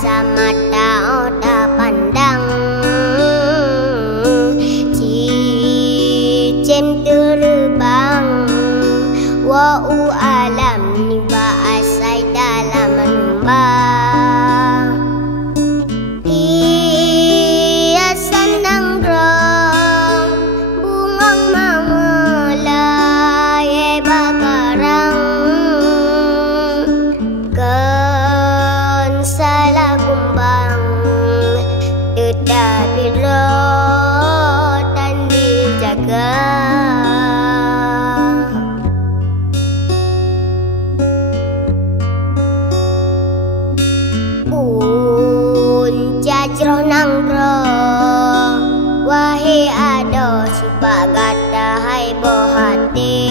rasa mata otak pandang, cicim terbang, wa'u alam niba asai dalam menumbang. Hiasan nanggrong, bungang mamelai bakarang, kan salah kumbang, tetapi rotan dijaga. Jajroh nanggrong, wahai ado sibak gata hai bohati.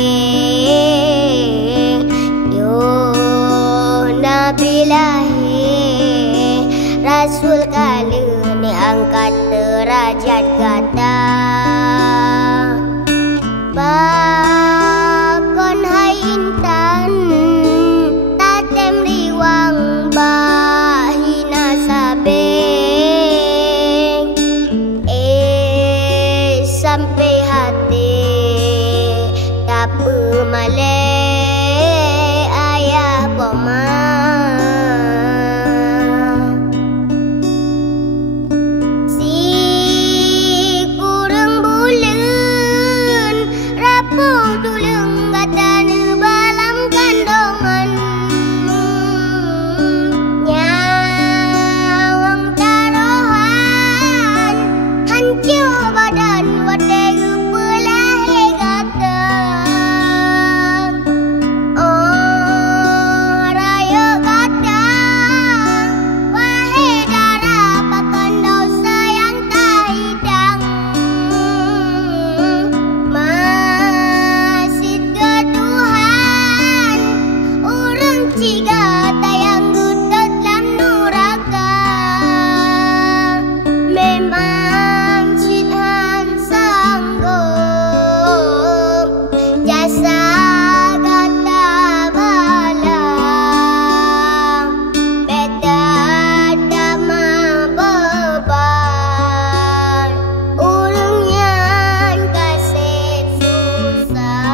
Yo Nabi lahir, Rasul kali ni angkat derajat gata. Bakon hai intan, tatem riwang bahina sabe. Sampai hati tak pemalai ayah poma. Si kurang bulan rapuh tulung kata balam kandongan. Nyawang taruhan hancur badan wadai pelahi kata. Oh raya kata, wahai darah pakan dosa yang tak hidang. Masjid ke Tuhan, orang ciga tayang gudut dalam nuraka. Memang Tuhan sanggup jasa kata balang, beda dama beban, urungnya kasih susah.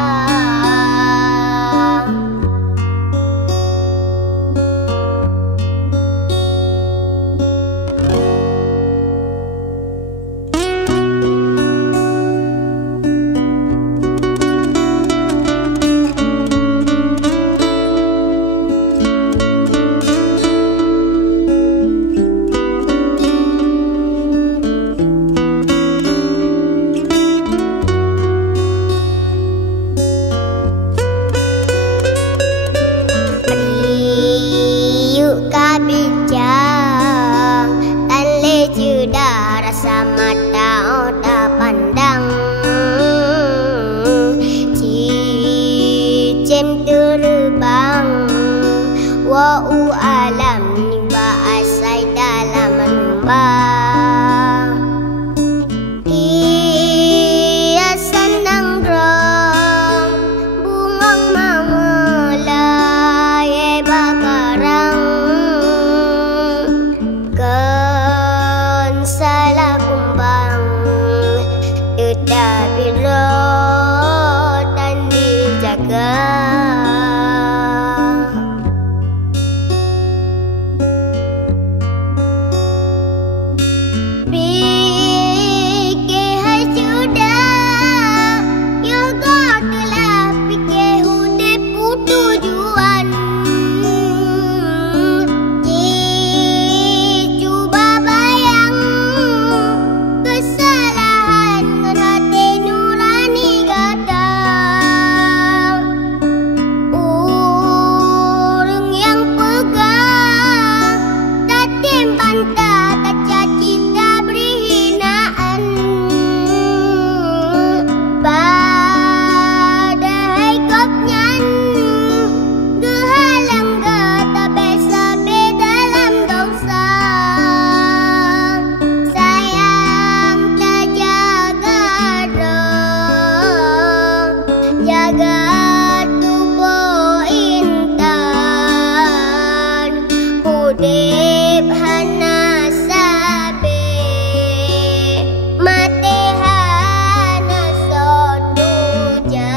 Yuk kabicang, tan le juda rasa mata otak pandang, cicim terbang, wa'u alam niba asai dalam menumbang. Hiasan nanggrong, bungang mamelai bakarang, kan salah kumbang, tetapi rotan dijaga. Fikir hai sudah, yoga telah fikir hudip tujuan. Cuba bayang kesalahan dengan hati nurani kata. Orang yang pegang tatim bantah kaca cita beri hinaan. Badai kopnyan gehalang gata besa be dalam dosa. Sayang tak jaga roh, jaga tubuh intan. Putih Udip hana sabe mati hana sotu jat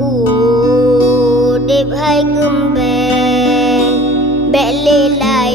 Udip hai gembeng bek lelai